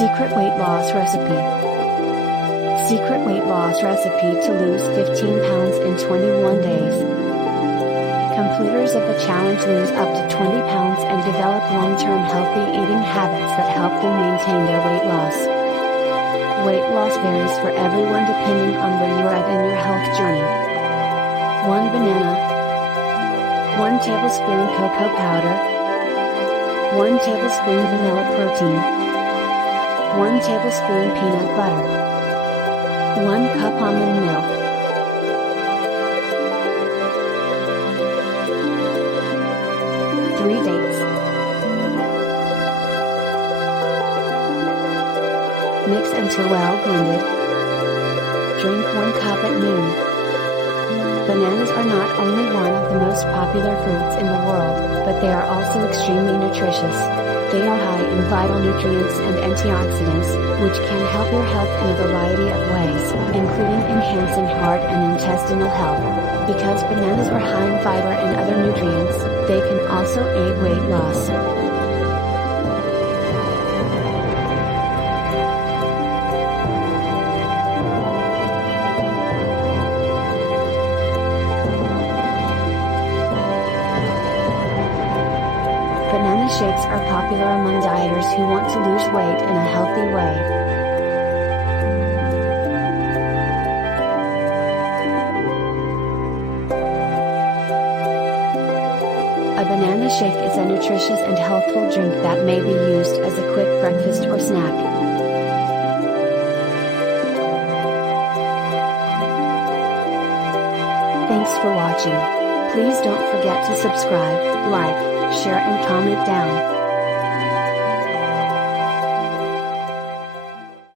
Secret weight loss recipe. Secret weight loss recipe to lose 15 pounds in 21 days. Completers of the challenge lose up to 20 pounds and develop long-term healthy eating habits that help them maintain their weight loss. Weight loss varies for everyone depending on where you are at in your health journey. 1 banana, 1 tablespoon cocoa powder, 1 tablespoon vanilla protein, 1 tablespoon peanut butter, 1 cup almond milk, 3 dates. Mix until well blended. Drink 1 cup at noon. Bananas are not only one of the most popular fruits in the world, but they are also extremely nutritious. They are high in vital nutrients and antioxidants, which can help your health in a variety of ways, including enhancing heart and intestinal health. Because bananas are high in fiber and other nutrients, they can also aid weight loss. Banana shakes are popular among dieters who want to lose weight in a healthy way. A banana shake is a nutritious and healthful drink that may be used as a quick breakfast or snack. Thanks for watching. Please don't forget to subscribe, like, share and comment down.